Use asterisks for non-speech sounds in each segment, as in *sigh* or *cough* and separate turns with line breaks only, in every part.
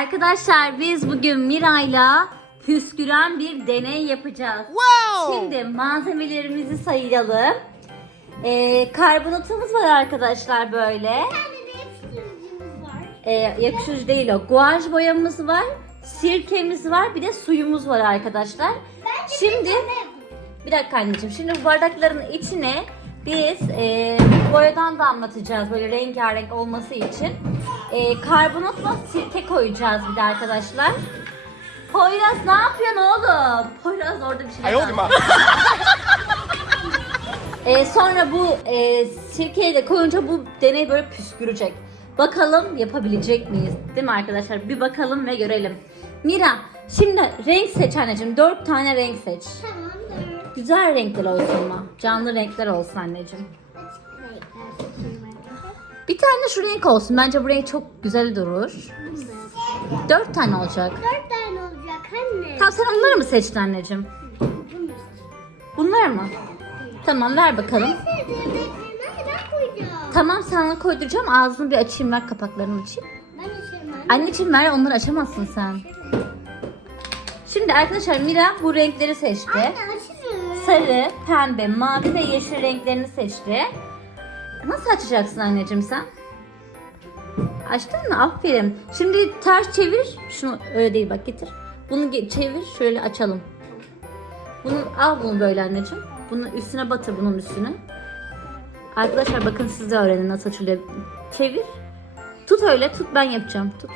Arkadaşlar biz bugün Mira'yla püsküren bir deney yapacağız. Şimdi malzemelerimizi sayalım. Ee, karbonatımız var arkadaşlar böyle. Ee, yapıştırıcı değil o. Guaj boyamız var. Sirkemiz var. Bir de suyumuz var arkadaşlar. Şimdi
bir
dakika anneciğim. Şimdi bu bardakların içine biz e, boyadan damlatacağız böyle rengarenk olması için e, karbonatla sirke koyacağız bir de arkadaşlar. Poyraz ne yapıyorsun oğlum? Poyraz orada bir
şeyler Ay oğlum ha. *laughs*
e, sonra bu e, sirkeyi de koyunca bu deney böyle püskürecek. Bakalım yapabilecek miyiz? Değil mi arkadaşlar? Bir bakalım ve görelim. Mira şimdi renk seç anneciğim. Dört tane renk seç.
Tamamdır.
Güzel renkler olsun ama. Canlı renkler olsun anneciğim. Bir tane şu renk olsun. Bence bu renk çok güzel durur. Dört tane olacak.
Dört tane olacak anne.
Tamam sen onları mı seçtin anneciğim? Bunlar mı? Tamam ver bakalım. Tamam sana koyduracağım. Ağzını bir açayım ver kapaklarını açayım.
Ben içerim anne.
Anneciğim ver onları açamazsın sen. Şimdi arkadaşlar Mira bu renkleri seçti.
Anne açırım.
Sarı, pembe, mavi ve yeşil renklerini seçti. Nasıl açacaksın anneciğim sen? Açtın mı? Aferin. Şimdi ters çevir. Şunu öyle değil bak getir. Bunu çevir şöyle açalım. Bunu al bunu böyle anneciğim. Bunu üstüne batır bunun üstüne. Arkadaşlar bakın siz de öğrenin nasıl açılıyor. Çevir. Tut öyle tut ben yapacağım. Tut.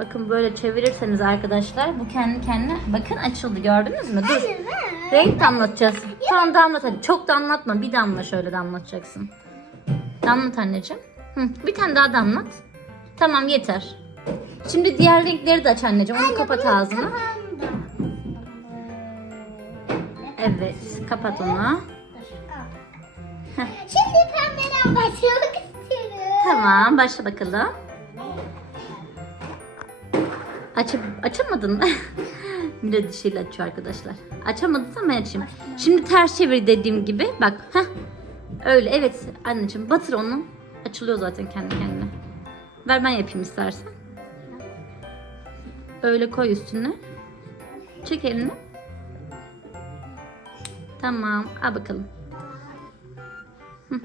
Bakın böyle çevirirseniz arkadaşlar bu kendi kendine bakın açıldı gördünüz mü? Dur.
Anne.
Renk damlatacağız. Tamam damlat hadi. Çok damlatma. Bir damla şöyle damlatacaksın. Damlat anneciğim. Hı, bir tane daha damlat. Tamam yeter. Şimdi diğer renkleri de aç anneciğim. Onu kapat ağzını.
Kapandı.
Evet. Kapat onu.
Şimdi pembeden başlamak istiyorum.
Tamam. Başla bakalım. Aç, açamadın mı? *laughs* Mira dişiyle açıyor arkadaşlar. Açamadıysan ben açayım. Şimdi ters çevir dediğim gibi. Bak. Heh. Öyle evet anneciğim. Batır onu. Açılıyor zaten kendi kendine. Ver ben yapayım istersen. Öyle koy üstüne. Çek elini. Tamam. Al bakalım. Hı.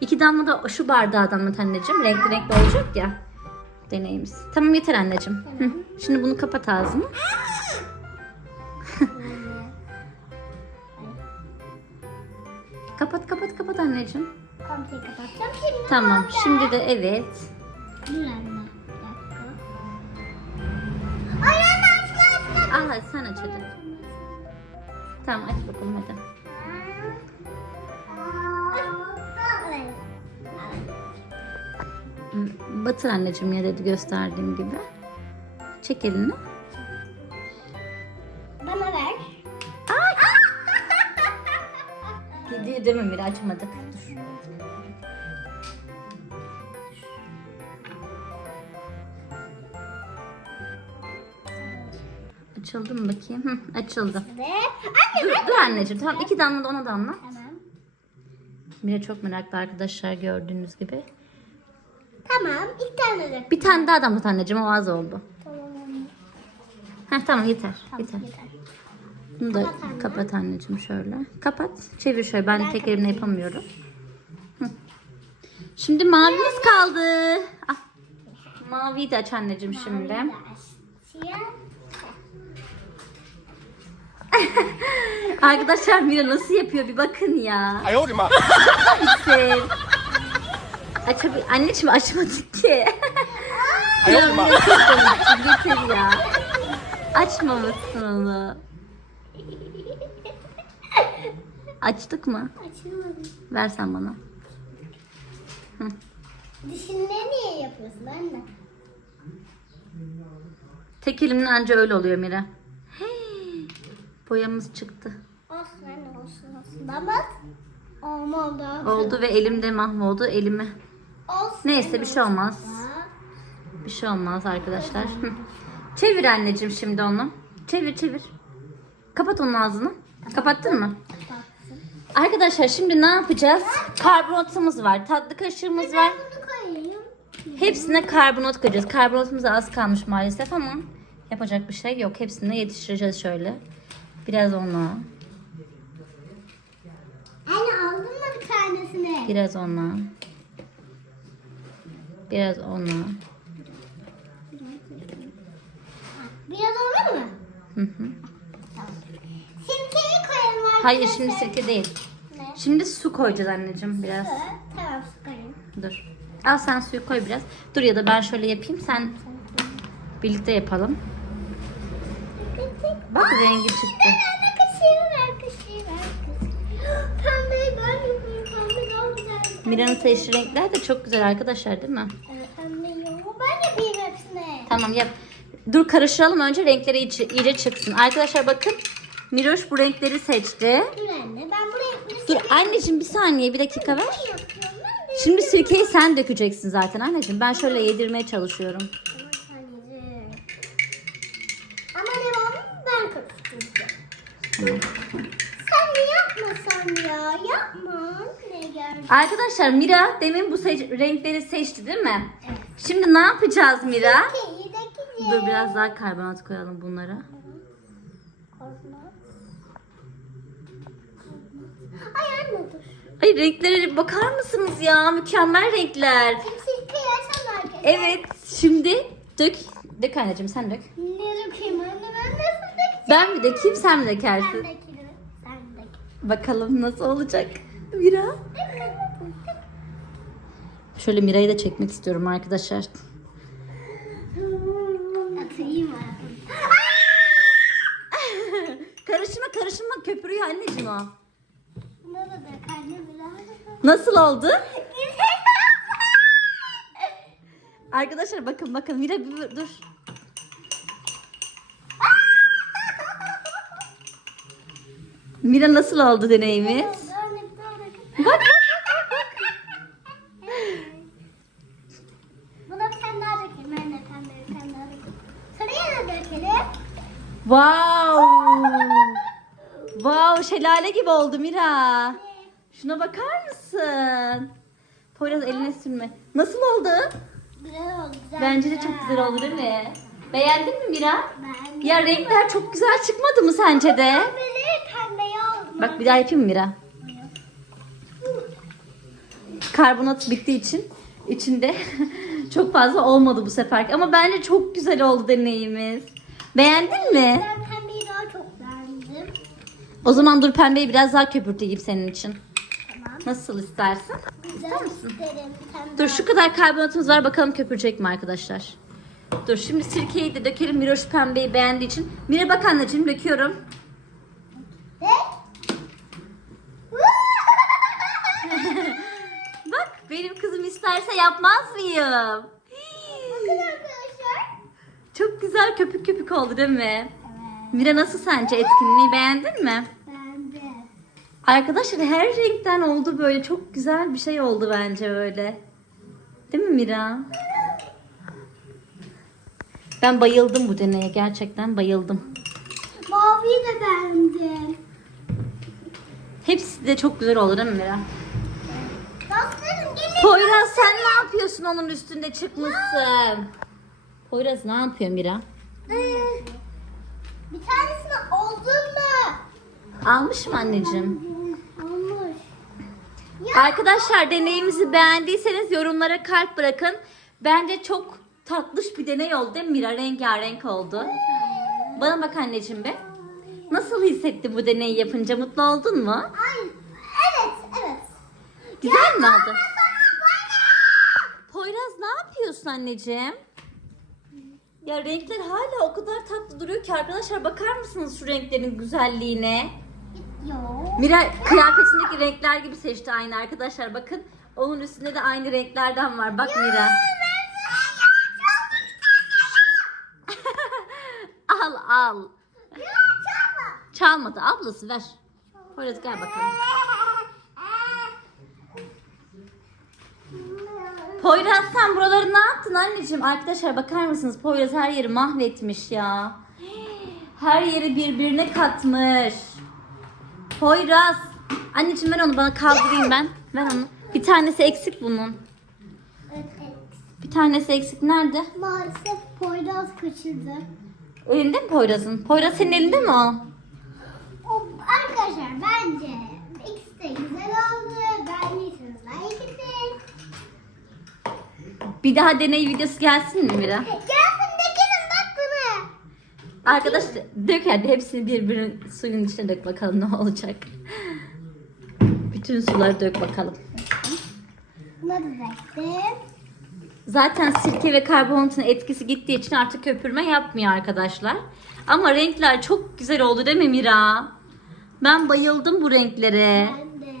İki damla da şu bardağa damlat anneciğim. Renkli renkli olacak ya. Deneyimiz. Tamam yeter anneciğim. Hı. Şimdi bunu kapat ağzını. kapat kapat kapat anneciğim.
Şimdi
Tamam.
kaldı.
Şimdi de evet.
Dur anne. Bir dakika. Ay anne açma açma.
Al hadi sen aç hadi. Tamam aç bakalım hadi. Batır anneciğim ya dedi gösterdiğim gibi. Çek elini.
Bana ver. *laughs*
Gidiyor değil mi Mira açmadık. Dur. Açıldı mı bakayım? Hı, açıldı.
Ve anne
Dur, dur anneciğim. Tamam iki damla da ona damla.
Tamam.
Mira çok meraklı arkadaşlar gördüğünüz gibi.
Tamam. İki tane de.
Bir tane daha damlat anneciğim. O az oldu.
Tamam anne.
Heh, tamam yeter.
Tamam,
yeter.
yeter.
Bunu da
kapat,
kapat anneciğim şöyle. Kapat. Çevir şöyle. Ben,
ben
tek elimle yapamıyorum. Hı. Şimdi mavimiz kaldı. Ah. Maviyi de aç anneciğim Mavi
şimdi. *laughs*
Arkadaşlar Mira nasıl yapıyor bir bakın ya.
Ay
oğlum *laughs* Açabil... Anneciğim açmadık ki.
Ay,
ya getir ya. Açmamışsın onu. Açtık mı?
Açılmadı.
Ver sen bana. Hı.
Dişinde niye yapıyorsun anne?
Tek elimle anca öyle oluyor Mira. Hey, boyamız çıktı.
Olsun anne olsun olsun. Baba. Olmadı.
Oldu ve elimde mahvoldu. Elimi
Olsun.
Neyse bir şey olmaz. Bir şey olmaz arkadaşlar. Hı. *laughs* Çevir anneciğim şimdi onu. Çevir çevir. Kapat onun ağzını. Kapattın mı? Arkadaşlar şimdi ne yapacağız? Karbonatımız var, tatlı kaşığımız var.
Bunu koyayım.
Hepsine karbonat koyacağız. Karbonatımız az kalmış maalesef ama yapacak bir şey yok. Hepsine yetiştireceğiz şöyle. Biraz onunla,
Anne aldın mı bir tanesini?
biraz onunla. Biraz onunla.
Biraz olur mu?
Hı hı.
Sirkeyi koyalım arkadaşlar.
Hayır şimdi sirke değil.
Ne?
Şimdi su koyacağız anneciğim biraz.
Su. Tamam su koyayım.
Dur. Al sen suyu koy biraz. Dur ya da ben şöyle yapayım sen birlikte yapalım. Bak rengi çıktı.
Anne kaşığı ver kaşığı ver kaşığı. Pembeyi ben yapayım. Pembe daha güzel.
Mira'nın seçtiği renkler de çok güzel arkadaşlar değil mi?
Evet, Pembe yok. Ben yapayım hepsini.
Tamam yap. Dur karıştıralım önce renkleri iyice, iyice çıksın. Arkadaşlar bakın Miroş bu renkleri seçti.
Dur anne ben buraya bir
Dur anneciğim bir saniye bir dakika ver.
de
Şimdi sirkeyi sen dökeceksin zaten anneciğim. Ben şöyle yedirmeye çalışıyorum.
Ama anneciğim. Ama devamını ben karıştıracağım.
Tamam.
Sen ne yapmasan ya? Yapma.
Arkadaşlar Mira demin bu seç- renkleri seçti değil mi? Şimdi ne yapacağız Mira? Dur biraz daha karbonat koyalım bunlara.
Ay anne dur.
Ay renklere bakar mısınız ya? Mükemmel renkler.
Açalım arkadaşlar.
Evet şimdi dök. Dök anneciğim sen dök.
Ne dökeyim anne? Ben nasıl dökeceğim?
Ben mi dökeyim sen mi dökersin?
dökülür. Sen dök.
Bakalım nasıl olacak Mira. Şöyle Mira'yı da çekmek istiyorum arkadaşlar.
Atayım mı? *laughs*
Karışma karışma köpürüyor anneciğim o. Nasıl oldu? *laughs* Arkadaşlar bakın bakın Mira bir- dur. *laughs* Mira nasıl oldu deneyimiz?
Anne bir daha dök.
Bak bak bak bak.
Buna bir tane daha dökelim anne. Pembe bir tane daha dökelim. Sarıya da dökelim.
Wow. Wow şelale gibi oldu Mira. Şuna bakar mısın? Poyraz eline sürme. Nasıl oldu?
Güzel oldu. Güzel.
Bence de çok güzel oldu değil mi? Beğendin mi Mira?
Ben
Ya renkler çok güzel çıkmadı mı sence de?
Pembeleri pembeye aldım.
Bak bir daha yapayım mı Mira? Karbonat bittiği için içinde *laughs* çok fazla olmadı bu sefer. Ama bence çok güzel oldu deneyimiz. Beğendin mi?
Ben pembeyi daha çok beğendim.
O zaman dur pembeyi biraz daha köpürteyim senin için.
Tamam.
Nasıl istersin?
Güzel isterim. Pembe.
Dur şu kadar karbonatımız var bakalım köpürecek mi arkadaşlar? Dur şimdi sirkeyi de dökelim. Miroş pembeyi beğendiği için. Mira bak anneciğim döküyorum.
De.
Bak benim kızım isterse yapmaz mıyım?
Bakın arkadaşlar.
Çok güzel köpük köpük oldu değil mi?
Evet.
Mira nasıl sence etkinliği beğendin mi?
Beğendim.
Arkadaşlar her renkten oldu böyle çok güzel bir şey oldu bence böyle. Değil mi Mira? Ben bayıldım bu deneye gerçekten bayıldım.
Maviyi de beğendim.
Hepsi de çok güzel oldu değil mi Mira?
Dostlarım.
Poyraz sen ne yapıyorsun onun üstünde çıkmışsın? Poyraz ne yapıyor Mira?
Ee, Bir tanesini oldun mu?
Almış mı anneciğim?
Olmuş.
Arkadaşlar deneyimizi beğendiyseniz yorumlara kalp bırakın. Bence çok tatlış bir deney oldu değil mi Mira? Rengarenk oldu. Bana bak anneciğim be. Nasıl hissettin bu deneyi yapınca? Mutlu oldun mu?
Ay, evet, evet.
Güzel mi oldu? Poyraz ne yapıyorsun anneciğim? Ya renkler hala o kadar tatlı duruyor ki arkadaşlar bakar mısınız şu renklerin güzelliğine?
Yok.
Mira kıyafetindeki renkler gibi seçti aynı arkadaşlar bakın. Onun üstünde de aynı renklerden var. Bak Mira. *laughs* al al. Çalmadı ablası ver. Poyraz gel bakalım. Poyraz sen buraları ne yaptın anneciğim? Arkadaşlar bakar mısınız? Poyraz her yeri mahvetmiş ya. Her yeri birbirine katmış. Poyraz. Anneciğim ver onu bana kaldırayım ben. Ver onu. Bir tanesi eksik bunun. Bir tanesi eksik. Nerede?
Maalesef Poyraz kaçırdı.
Elinde mi Poyraz'ın? Poyraz senin elinde mi o?
O, arkadaşlar bence ikisi de güzel oldu. Beğendiyseniz like edin.
Bir daha deney videosu gelsin mi Mira?
Gelsin de gelin bak bunu.
Arkadaş dök hadi hepsini birbirinin suyun içine dök bakalım ne olacak. Bütün suları dök bakalım.
Buna da döktüm.
Zaten sirke ve karbonatın etkisi gittiği için artık köpürme yapmıyor arkadaşlar. Ama renkler çok güzel oldu değil mi Mira? Ben bayıldım bu renklere.
Ben de.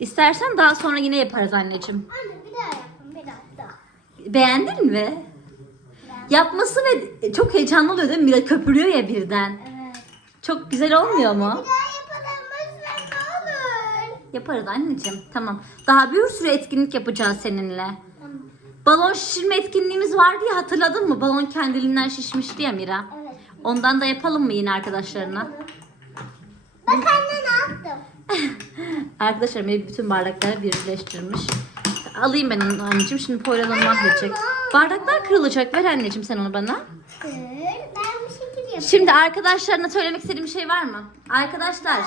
İstersen daha sonra yine yaparız anneciğim.
Anne bir daha daha.
Beğendin mi? Yapması ve çok heyecanlı oluyor değil mi? Mira köpürüyor ya birden.
Evet.
Çok güzel olmuyor mu?
Bir daha yapalım lütfen ne olur.
Yaparız anneciğim. Tamam. Daha bir sürü etkinlik yapacağız seninle. Balon şişirme etkinliğimiz vardı ya hatırladın mı? Balon kendiliğinden şişmişti ya Mira.
Evet.
Ondan da yapalım mı yine arkadaşlarına?
Bak anne ne yaptım? *laughs*
Arkadaşlar Mira bütün bardakları birleştirmiş. Alayım ben onu anneciğim. Şimdi Poyraz'ın mahvedecek. Bardaklar kırılacak. Ver anneciğim sen onu bana.
Kır. Ben bu şekil yapayım.
Şimdi arkadaşlarına söylemek istediğim bir şey var mı? Arkadaşlar
de.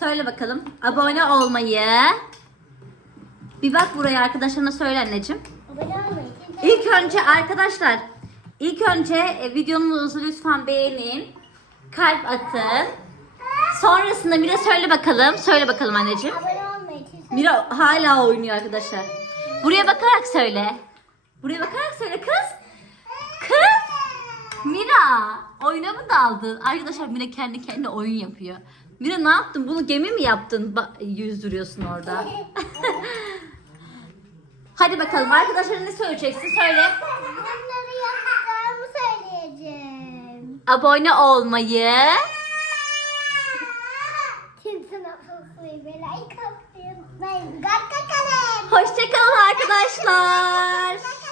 söyle bakalım. Abone olmayı. Bir bak buraya arkadaşlarına söyle anneciğim. İlk önce arkadaşlar ilk önce e, videomuzu lütfen beğenin. Kalp atın. Sonrasında Mira söyle bakalım. Söyle bakalım anneciğim. Mira hala oynuyor arkadaşlar. Buraya bakarak söyle. Buraya bakarak söyle kız. Kız. Mira oyuna mı daldın? Arkadaşlar Mira kendi kendine oyun yapıyor. Mira ne yaptın? Bunu gemi mi yaptın? Ba- yüzdürüyorsun orada. *laughs* Hadi bakalım arkadaşlar ne söyleyeceksin? Söyle.
Bunları yapacağımı söyleyeceğim.
Abone olmayı. Hoşçakalın arkadaşlar.